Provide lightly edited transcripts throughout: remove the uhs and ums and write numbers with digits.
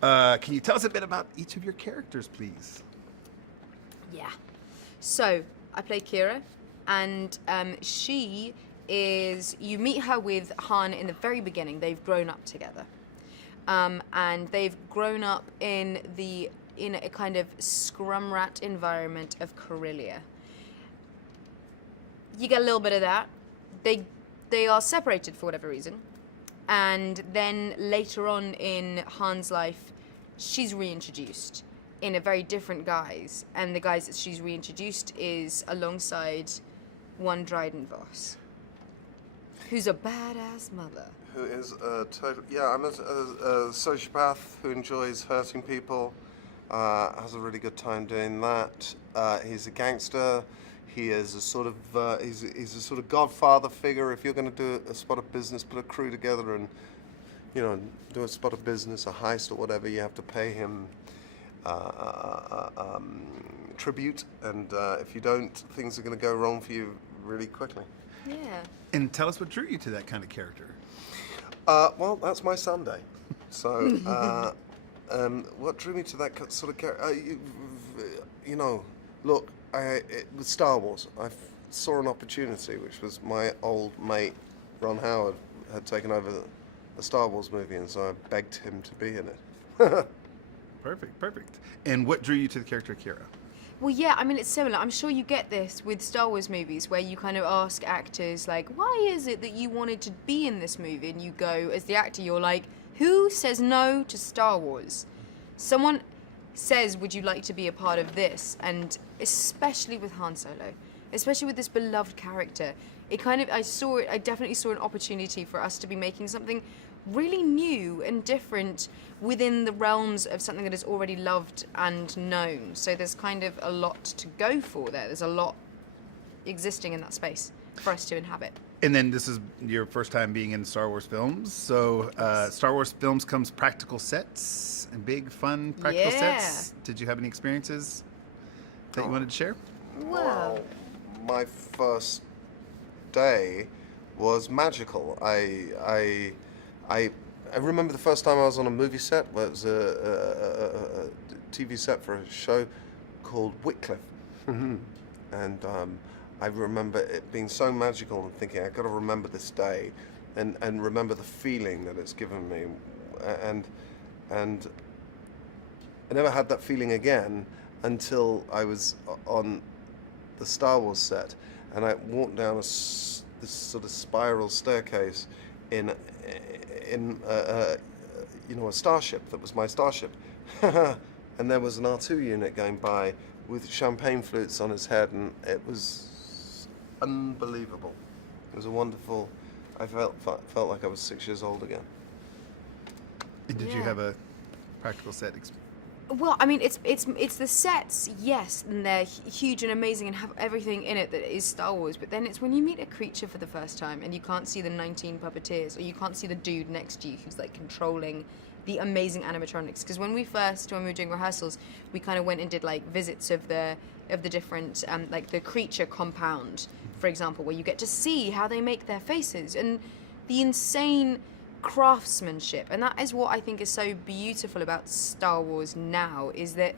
Can you tell us a bit about each of your characters, please? Yeah. So, I play Kira, and she is... You meet her with Han in the very beginning. They've grown up together. And they've grown up in a kind of scrum rat environment of Corellia. You get a little bit of that. They are separated for whatever reason. And then later on in Han's life, she's reintroduced in a very different guise. And the guise that she's reintroduced is alongside one Dryden Vos, who's a badass mother. Who is a total... Yeah, I'm a sociopath who enjoys hurting people, has a really good time doing that. He's a gangster. He is a sort of... he's a sort of godfather figure. If you're going to do a spot of business, put a crew together and, you know, do a spot of business, a heist or whatever, you have to pay him tribute. And if you don't, things are going to go wrong for you really quickly. Yeah. And tell us what drew you to that kind of character. Well, that's my Sunday. So, what drew me to that sort of character? You know, look, with Star Wars, I saw an opportunity, which was my old mate, Ron Howard, had taken over the Star Wars movie, and so I begged him to be in it. Perfect. And what drew you to the character of Kira? Well, yeah, I mean, it's similar. I'm sure you get this with Star Wars movies where you kind of ask actors, like, why is it that you wanted to be in this movie? And you go, as the actor, you're like, who says no to Star Wars? Someone says, would you like to be a part of this? And especially with Han Solo, especially with this beloved character, it kind of, I definitely saw an opportunity for us to be making something really new and different within the realms of something that is already loved and known. So there's kind of a lot to go for there. There's a lot existing in that space for us to inhabit. And then this is your first time being in Star Wars films. So Star Wars films comes practical sets and big, fun practical sets. Did you have any experiences that you wanted to share? Wow. My first day was magical. I remember the first time I was on a movie set, where it was a TV set for a show called Wycliffe. And I remember it being so magical and thinking, I've got to remember this day and remember the feeling that it's given me. And I never had that feeling again until I was on the Star Wars set, and I walked down this sort of spiral staircase in you know, a starship that was my starship. And there was an R2 unit going by with champagne flutes on his head, and it was unbelievable. It was a wonderful... I felt like I was 6 years old again. And did you have a practical set experience? Well, I mean, it's the sets, yes, and they're huge and amazing and have everything in it that is Star Wars, but then it's when you meet a creature for the first time and you can't see the 19 puppeteers, or you can't see the dude next to you who's like controlling the amazing animatronics. Because when we were doing rehearsals, we kind of went and did like visits of the different, like the creature compound, for example, where you get to see how they make their faces and the insane craftsmanship. And that is what I think is so beautiful about Star Wars now, is that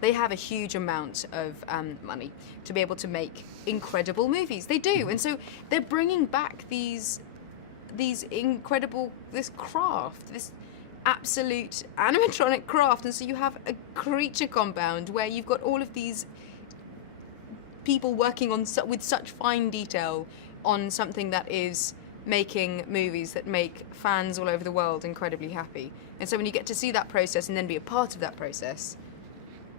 they have a huge amount of money to be able to make incredible movies. They do. And so they're bringing back this craft, this absolute animatronic craft. And so you have a creature compound where you've got all of these people working on with such fine detail on something that is making movies that make fans all over the world incredibly happy. And so when you get to see that process and then be a part of that process,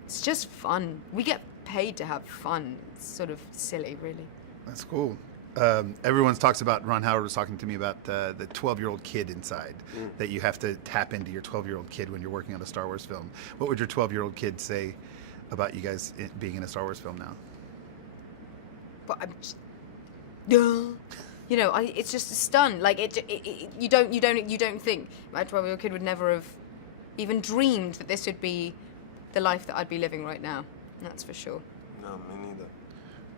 it's just fun. We get paid to have fun. It's sort of silly, really. That's cool. Everyone talks about, Ron Howard was talking to me about the 12-year-old kid inside, that you have to tap into your 12-year-old kid when you're working on a Star Wars film. What would your 12-year-old kid say about you guys being in a Star Wars film now? But I'm just... You know, it's just stunned. Like you don't think my 12-year-old kid would never have even dreamed that this would be the life that I'd be living right now. That's for sure. No, me neither.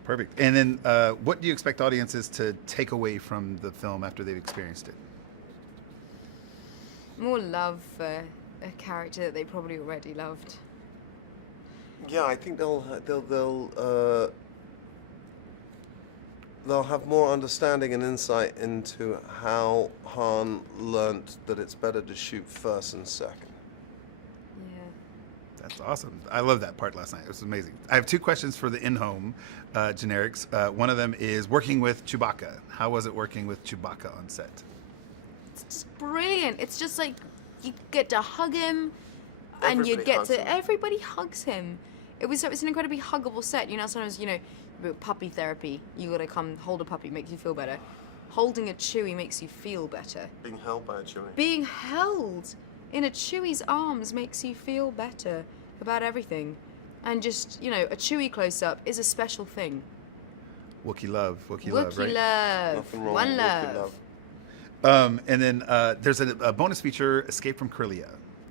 Perfect. And then, what do you expect audiences to take away from the film after they've experienced it? More love for a character that they probably already loved. Yeah, I think they'll have more understanding and insight into how Han learnt that it's better to shoot first and second. Yeah. That's awesome. I love that part last night. It was amazing. I have two questions for the in-home generics. One of them is working with Chewbacca. How was it working with Chewbacca on set? It's just brilliant. It's just like you get to hug him, and you Everybody get hugs to him. everybody hugs him. It's an incredibly huggable set. You know, sometimes puppy therapy. You gotta come hold a puppy, makes you feel better. Holding a Chewie makes you feel better. Being held by a Chewie. Being held in a Chewie's arms makes you feel better about everything. And just, a Chewie close-up is a special thing. Wookie love, right? Love. Nothing wrong One with love. Wookiee love. And then there's a bonus feature, Escape from Corellia.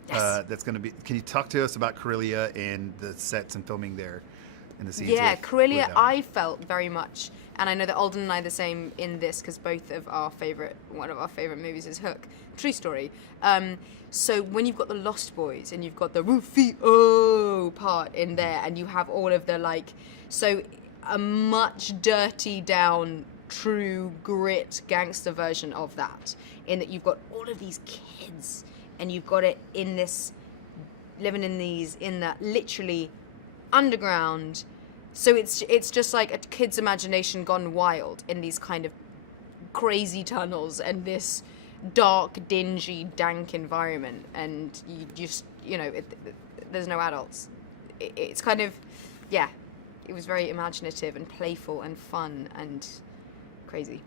Yes. That's going to be. Can you talk to us about Corellia and the sets and filming there, and the scenes? Yeah, Corellia, with I felt very much, and I know that Alden and I are the same in this because one of our favorite movies is Hook. True story. So when you've got the Lost Boys and you've got the Rufio part in there, and you have all of the a much dirty down, true grit gangster version of that, in that you've got all of these kids. And you've got it in this, living in that literally underground. So it's just like a kid's imagination gone wild in these kind of crazy tunnels and this dark, dingy, dank environment. And you just, there's no adults. It's kind of, yeah, it was very imaginative and playful and fun and crazy.